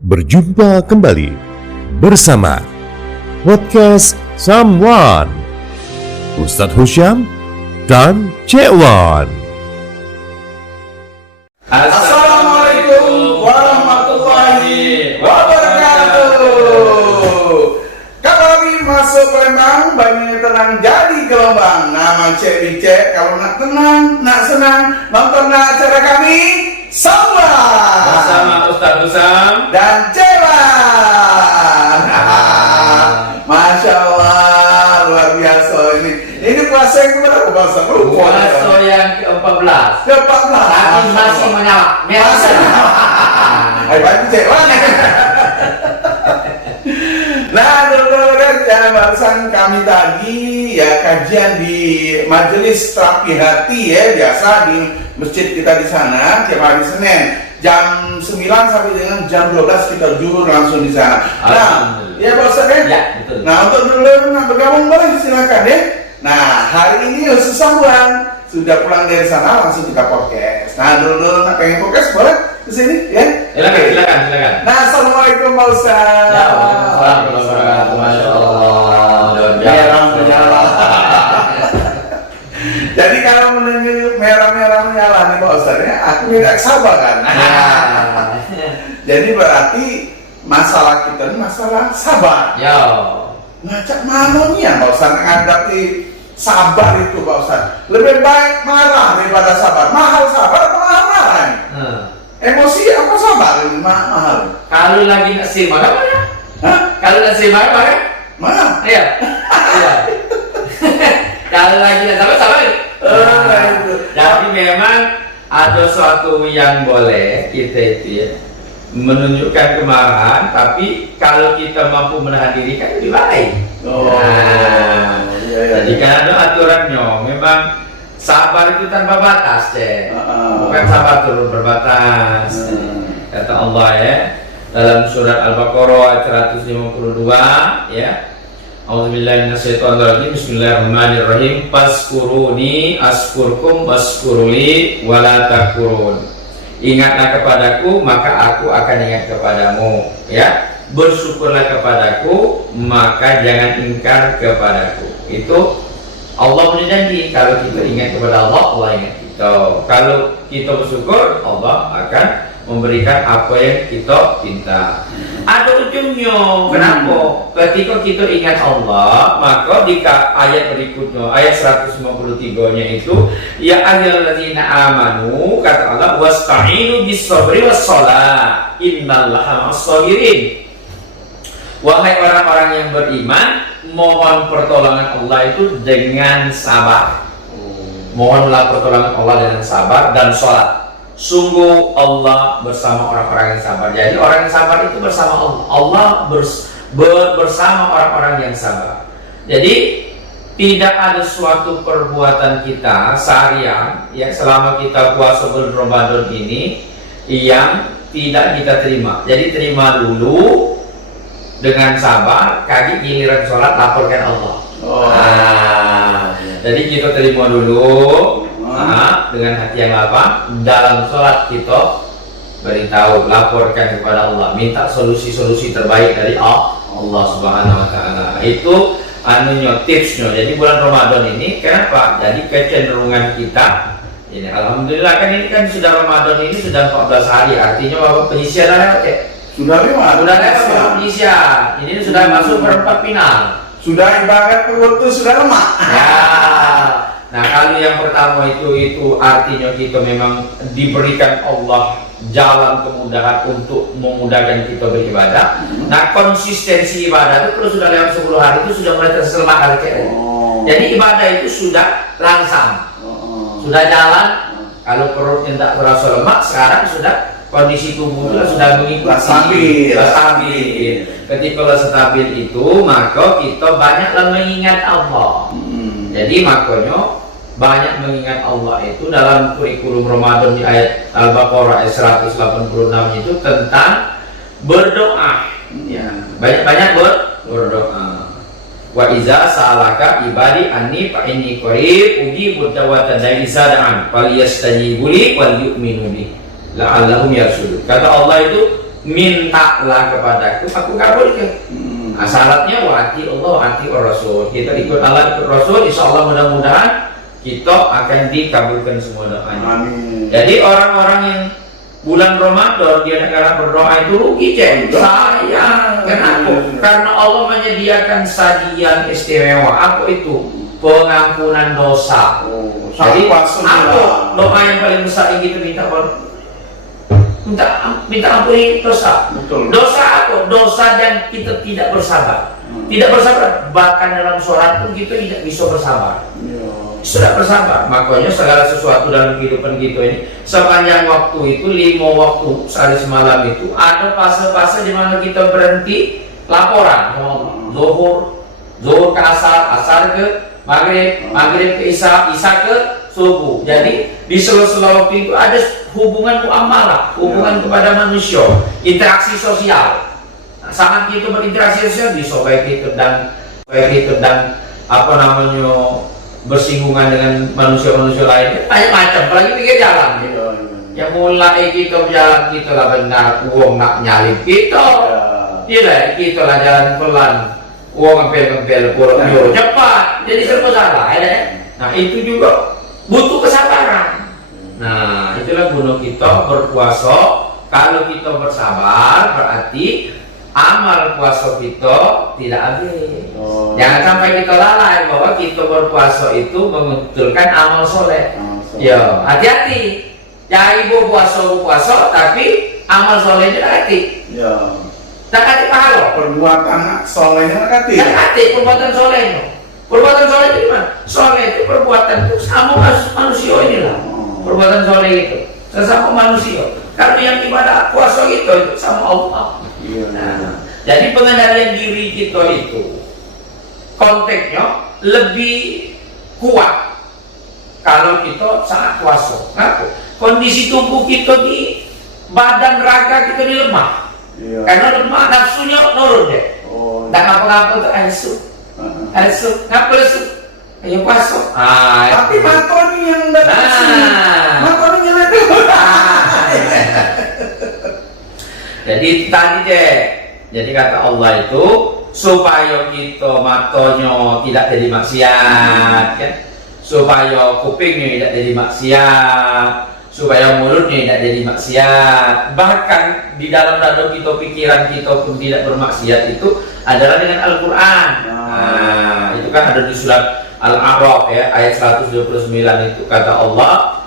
Berjumpa kembali bersama podcast Someone Ustadz Husyam dan Cekwan. Assalamualaikum warahmatullahi wabarakatuh. Kalau masuk Lembang, banyak tenang jadi gelombang. Nama Cek Dicek, kalau nak tenang, nak senang, nonton acara kami Someone bersama Ustadz Husyam dan Cekwan. Masya Allah, luar biasa ini. Ini puasa yang keberapa puasa? puasa yang ke-14. Ke-14. Tapi masih menyala. Masih menyala. Ayo bantu Cekwan. Nah, dulu-dulu kan barusan kami tadi ya kajian di Majelis Terapi Hati ya, biasa di masjid kita di sana tiap hari Senin jam 9 sampai dengan jam 12 kita zuhur langsung di sana. Nah, ya Pak Ustaz ya? Ya, betul. Nah, untuk dulu bergabung boleh silakan ya. Nah, hari ini khusus Someone sudah pulang dari sana langsung kita podcast. Nah, dulu pengen podcast boleh ke sini ya? Silakan. Nah, assalamualaikum Pak Ustaz. Ya, waalaikumsalam warahmatullahi wabarakatuh. Masya Allah. Merah menyala. Jadi kalau menunjuk merah-merah menyala nih Pak Ustaz ya, aku tidak sabar kan. Jadi berarti masalah kita ini masalah sabar. Ya. Ngajak mana nih ya Pak Ustaz menghadapi sabar itu Pak Ustaz? Lebih baik marah daripada sabar. Mahal sabar atau mahal marah nih? Emosi apa sabar ini mahal? Kalau lagi nak simak apa ya? Hah? Kalau nak simak apa ya? Mana? Iya. Kalau lagi nak sabar. Jadi memang ada suatu yang boleh kita itu ya menunjukkan kemarahan, tapi kalau kita mampu menahan diri kan lebih baik. Iya. Jadi kan ada aturannya. Memang sabar itu tanpa batas, Cek. Bukan sabar turun berbatas. Kata Allah ya dalam surat Al-Baqarah ayat 152 ya. A'udzubillahi minasyaitonirrajim. Bismillahirrahmanirrahim. Faskuruni askurkum waskuruli wala takfurun. Ingatlah kepadaku maka aku akan ingat kepadamu ya. Bersyukurlah kepadaku maka jangan ingkar kepadaku. Itu Allah berjanji kalau kita ingat kepada Allah, Allah ingat kita. Kalau kita bersyukur, Allah akan memberikan apa yang kita pinta. Ada ujungnya. Kenapa? Ketika kita ingat Allah, maka di ayat berikutnya, ayat 153-nya itu, ya ayyuhallazina amanu, kata Allah, wasta'inu bis-sabri was-shalah, innallaha ma'as-sabirin. Wahai orang-orang yang beriman, mohon pertolongan Allah itu dengan sabar. Mohonlah pertolongan Allah dengan sabar dan sholat. Sungguh Allah bersama orang-orang yang sabar. Jadi orang yang sabar itu bersama Allah. Allah bersama orang-orang yang sabar. Jadi tidak ada suatu perbuatan kita seharian ya selama kita puasa bulan Ramadan ini yang tidak kita terima. Jadi terima dulu dengan sabar, kaki giliran sholat laporkan Allah. Jadi kita terima dulu dengan hati yang lapang. Dalam sholat kita beritahu, laporkan kepada Allah, minta solusi-solusi terbaik dari Allah Subhanahu Wa Taala. Itu anunya, tipsnya. Jadi bulan Ramadan ini kenapa? Jadi kecenderungan kita ini, alhamdulillah kan ini kan sudah Ramadan ini sudah 14 hari, artinya bahwa penyisian lewat ya. Sudah lewat penyisian. Ini sudah masuk perempat final. Sudah ibarat perut itu sudah lemak. Ya. Nah, kalau yang pertama itu artinya kita memang diberikan Allah jalan kemudahan untuk memudahkan kita beribadah. Nah, konsistensi ibadah itu kalau sudah lewat 10 hari itu sudah mulai terselmak harga. Jadi ibadah itu sudah langsam. Sudah jalan. Kalau perutnya tidak terasa lemak, sekarang sudah kondisi tubuh sudah mengikuti stabil. Ketika stabil itu maka kita banyaklah mengingat Allah. Jadi makanya banyak mengingat Allah itu dalam kurikulum Ramadan di ayat Al-Baqarah ayat 186 itu tentang berdoa. Ya, banyak-banyak berdoa. Wa iza sa'alaka ibadi anni fa inni qarib ujibu da'wata da'i zada'an falyastajibu li wal yu'minu bi la'allahum yarshudun. Kata Allah itu, mintalah kepadaku, aku kabulkan. Nah, syaratnya wati Allah, wati Rasul. Kita ikut Allah, ikut Rasul, insya Allah mudah-mudahan kita akan dikabulkan semua doanya. Amin. Jadi orang-orang yang bulan Ramadan dia negara berdoa itu rugi, cek. Sayang. Kenapa? Karena Allah menyediakan sajian istimewa. Apa itu? Pengampunan dosa. Jadi apa doa yang paling besar yang kita minta? Minta ampuni dosa. Betul. Dosa apa? Dosa dan kita tidak bersabar. Tidak bersabar. Bahkan dalam sholat pun kita tidak bisa bersabar. Sudah bersabar. Makanya segala sesuatu dalam kehidupan kita ini sepanjang waktu itu 5 waktu sehari semalam itu ada fase-fase di mana kita berhenti laporan. Zuhur ke asar, asar ke maghrib, maghrib ke isya, isya ke subuh. Jadi di sela-sela waktu itu ada hubungan muamalah, hubungan kepada manusia, interaksi sosial. Nah, sangat kita berinteraksi sosial bisa baik itu dan apa namanya bersinggungan dengan manusia-manusia lainnya, banyak macam. Apalagi pikir jalan gitu. Yang mulai kita berjalan kita lah benar, uang nak nyalip kita, tidak kita lah jalan pelan, uang ngempel-ngempel pulang cepat, jadi serba salah. Nah itu juga butuh kesabaran. Nah itulah guna kita berpuasa. Kalau kita bersabar berarti amal puasa kita tidak habis. Jangan sampai kita lalai bahwa kita berpuasa itu memunculkan amal soleh. Ya, hati-hati. Jangan ibu puasa tapi amal solehnya tak hati. Ya. Tak hati pahala. Perbuatan solehnya tak hati. Tak hati perbuatan solehnya. Perbuatan soleh itu gimana? Soleh itu perbuatan itu sama manusia ini lah. Perbuatan soleh itu sesama manusia. Kalau yang ibadah puasa itu sama Allah. Nah, jadi pengendalian diri kita itu konteksnya lebih kuat kalau kita saat puasa. Kenapa? Kondisi tubuh kita di badan raga kita di lemah. Karena lemah nafsunya nurun deh. Tak ngapa-ngapa tuh asu, ngapa asu? Ayo puasa. Tapi makoni yang datang makoni yang Jadi tadi deh, jadi kata Allah itu supaya kita matonya tidak jadi maksiat, kan? Supaya kupingnya tidak jadi maksiat, supaya mulutnya tidak jadi maksiat. Bahkan di dalam dada kita, pikiran kita pun tidak bermaksiat itu adalah dengan Al-Quran. Nah, itu kan ada di surat Al-A'raf ya, ayat 129 itu kata Allah,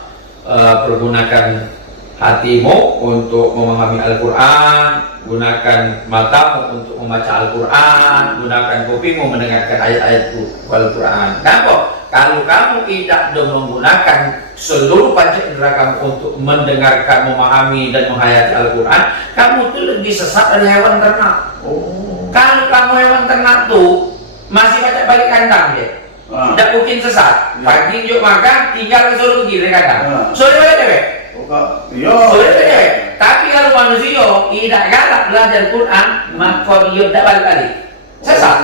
pergunakan hatimu untuk memahami Al-Quran, gunakan matamu untuk membaca Al-Quran, gunakan kupingmu mendengarkan ayat-ayat Al-Quran. Kenapa? Kalau kamu tidak menggunakan seluruh panca indera kamu untuk mendengarkan, memahami dan menghayati Al-Quran, kamu itu lebih sesat dari hewan ternak. Kalau kamu hewan ternak tuh masih baca balik kandang dia, tidak mungkin sesat. Pagi juga makan, tinggal suruh pergi dari kandang. Sore balik dewek. Tapi kalau manusia tidak galak belajar Quran, maka dia tidak balik-balik. Sesat.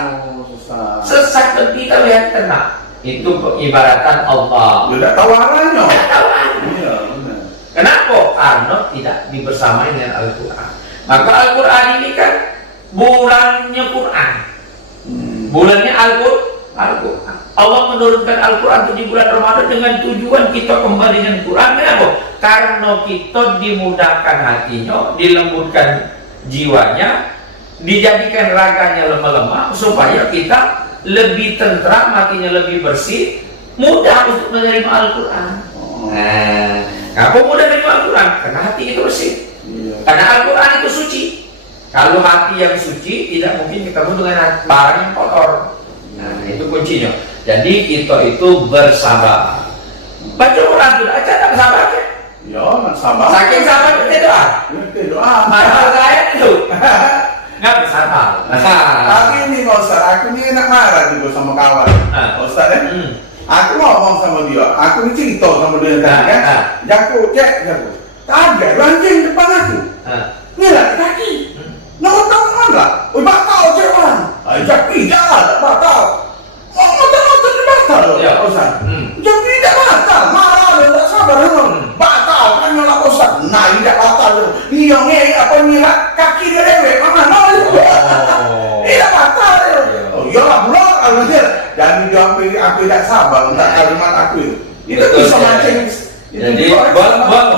Sesat seperti kita lihat ternak. Itu pengibaratan Allah. Tidak tahu arahnya. Iya, benar. Kenapa? Karena tidak dibersamai dengan Al-Quran. Maka Al-Quran ini kan bulannya Quran. Bulannya Al-Quran. Allah menurunkan Al-Quran di bulan Ramadan dengan tujuan kita kembali dengan Quran. Kenapa? Karena kita dimudahkan hatinya, dilembutkan jiwanya, dijadikan raganya lemah-lemah supaya kita lebih tentram, hatinya lebih bersih, mudah untuk menerima Al-Quran. Nah, kenapa mudah menerima Al-Quran? Karena hati itu bersih. Karena Al-Quran itu suci. Kalau hati yang suci tidak mungkin ketemu dengan barang yang kotor. Nah, itu kuncinya. Jadi kita itu bersabar. Baca Quran sudah aja tak sabar ya? Ya, sabar. Saking sabar kita doa. Kita doa. Marah saya itu. Nggak bersabar. Tapi ini Ustaz, aku ini enak marah juga sama kawan. Ustaz ya. Aku ngomong sama dia, aku ini cerita sama dia tadi kan. Jago. Tak ada anjing depan aku. Ini lah kaki. Nonton lah. Batal cek orang. Ajak tidak lah, batal. Nonton batal loh. Ya Ustaz. Jadi tidak batal, marah dan tak sabar. Batal kan nyolak Ustaz. Nah tidak batal loh. Iya apa nyirak jangan dijawab aku tidak sabar untuk kalimat aku itu. Itu Betul, bisa ya. mancing. Jadi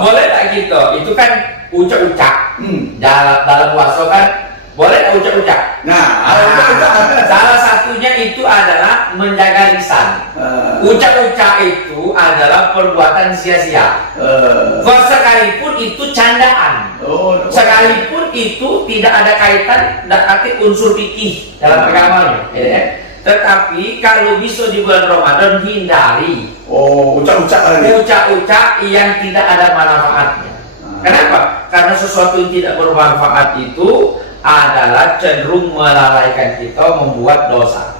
boleh tak gitu? Itu kan ucap-ucap. Dalam puasa kan boleh tak ucap-ucap? Nah, salah satunya itu adalah menjaga lisan. Ucap-ucap itu adalah perbuatan sia-sia. Sekalipun itu candaan, sekalipun itu tidak ada kaitan dan arti unsur fikih dalam agamanya, ya. Tetapi kalau bisa di bulan Ramadan hindari ucap-ucap yang tidak ada manfaatnya. Kenapa? Karena sesuatu yang tidak bermanfaat itu adalah cenderung melalaikan kita, membuat dosa.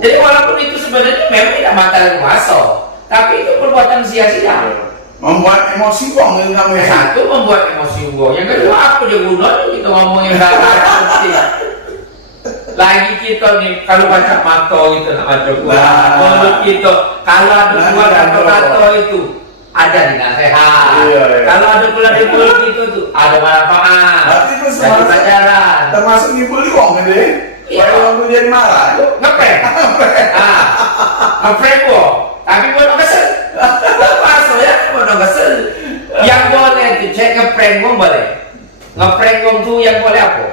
Jadi walaupun itu sebenarnya memang tidak batal puasa, tapi itu perbuatan sia-sia. Membuat emosi wong itu namanya. Satu, membuat emosi wong. Yang kedua, apa dia gunanya kita ngomongin hal-hal lagi kita nih kalau baca mato itu nak baca Quran, mulut kita kalau ada keluar kata-kata itu ada dengan sehat. Kalau ada keluar dari mulut itu tuh ada manfaat. Berarti itu jadi pelajaran. Termasuk ngibuli wong kan deh. Kalau jadi marah. Ngeprank. Ngeprank kok. Tapi buat kesel. Masuk ya buat kesel. Yang boleh itu cek ngeprank wong boleh. Ngeprank wong tuh yang boleh apa?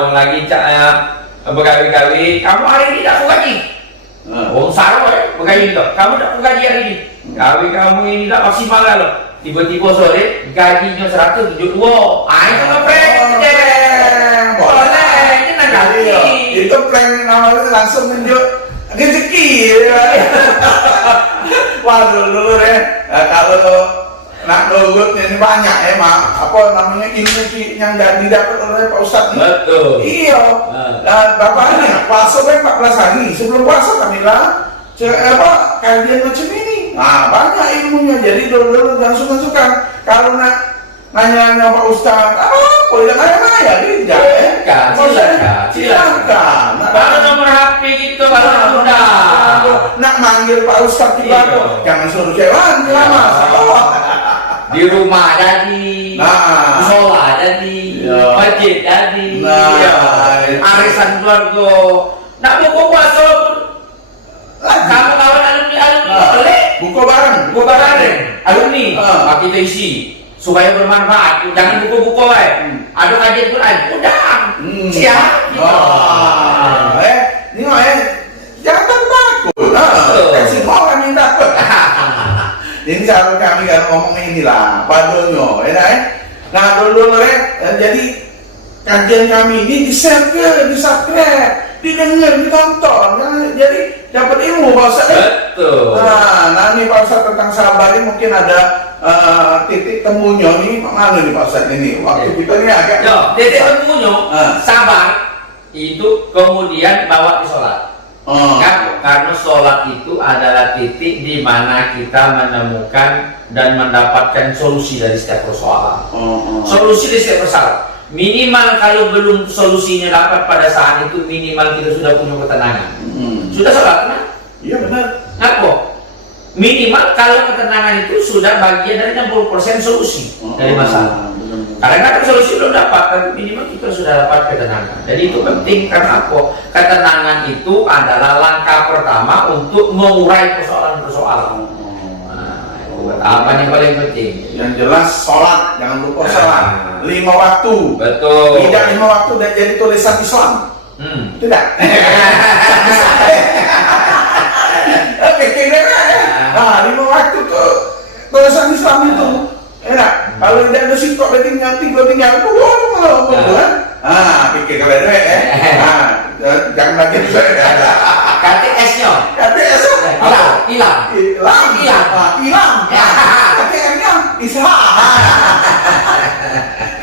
Wong lagi begawi-gawi, kamu hari ini tak gaji. Wong saro ya, begawi itu. Kamu tak gaji hari ini. Gawi kamu ini tak maksimal loh. Tiba-tiba sore gajinya 172. Itu ngeprank. Boleh, ini nanti. Itu prank namanya langsung menunjuk rezeki. Waduh dulu deh. Kalau nak download ini banyak ya mak, apa namanya ini yang didapat oleh Pak Ustadz. Betul. Iya. Bapaknya puasa kan 14 hari. Sebelum puasa kami lah kajian macam ini. Nah banyak ilmunya. Jadi dulu jangan suka-suka. Kalau nak nanya Pak Ustadz, boleh nanya dia ya. Silakan. Baru nomor HP gitu kalau udah. Nak manggil Pak Ustadz juga, jangan suruh cewan lama. Di rumah jadi, sholat jadi, masjid jadi, arisan keluarga. Nak buka puasa pun, kamu kawan alumni boleh. Buka bareng, alumni, kita isi supaya bermanfaat. Jangan buka-buka ada kajian Quran, udah, siap. Jangan takut. Kasih orang yang takut. Ini selalu kami kan ngomong inilah padonyo, Nah dulu jadi kajian kami ini di-share, di-subscribe, didengar, ditonton, jadi dapat ilmu Pak Ustadz. Betul. Nah ini Pak Ustadz tentang sabar ini mungkin ada titik temunya nih mana nih Pak Ustadz ini waktu kita ini agak. Titik temunya sabar itu kemudian bawa di sholat. Karena sholat itu adalah titik di mana kita menemukan dan mendapatkan solusi dari setiap persoalan. Solusi dari setiap persoalan. Minimal kalau belum solusinya dapat pada saat itu, minimal kita sudah punya ketenangan. Sudah sholat kan? Iya benar. Ngapo? Minimal kalau ketenangan itu sudah bagian dari 60% solusi dari masalah. Karena solusi belum dapat, tapi minimal kita sudah dapat ketenangan. Jadi itu penting karena apa? Ketenangan itu adalah langkah pertama untuk mengurai persoalan-persoalan. Itu apa yang paling penting? Yang jelas sholat, jangan lupa sholat. 5 waktu. Betul. Tidak 5 waktu dan jadi tulisan Islam. Tidak. Oke, kira ya. 5 waktu tuh tulisan Islam itu. Enak. Kalau tidak ada sitok tinggal pikir kalian jangan lagi KTS-nya hilang KTM-nya bisa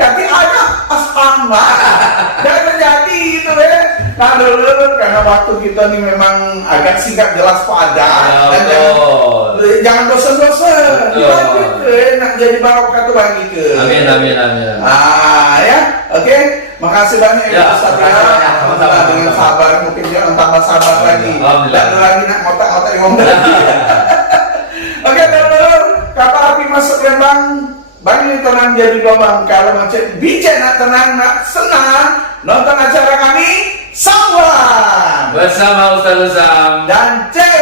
KTA-nya asamba dan terjadi itu nah dulu karena waktu kita ini memang agak singkat jelas padat dan jangan bosan-bosan nak jadi barokah tuh bagi ke amin ya oke. Makasih banyak ya Ustaz ya. Dengan sabar mungkin dia tambah sabar lagi. Dan lagi nak ngotak-ngotak yang ngomong lagi. Oke teman-teman, kapal api masuk Lembang, banyak tenang jadi gelombang. Kalau macet bijak nak tenang nak senang, nonton acara kami Samwan. bersama Ustaz Usam dan Cek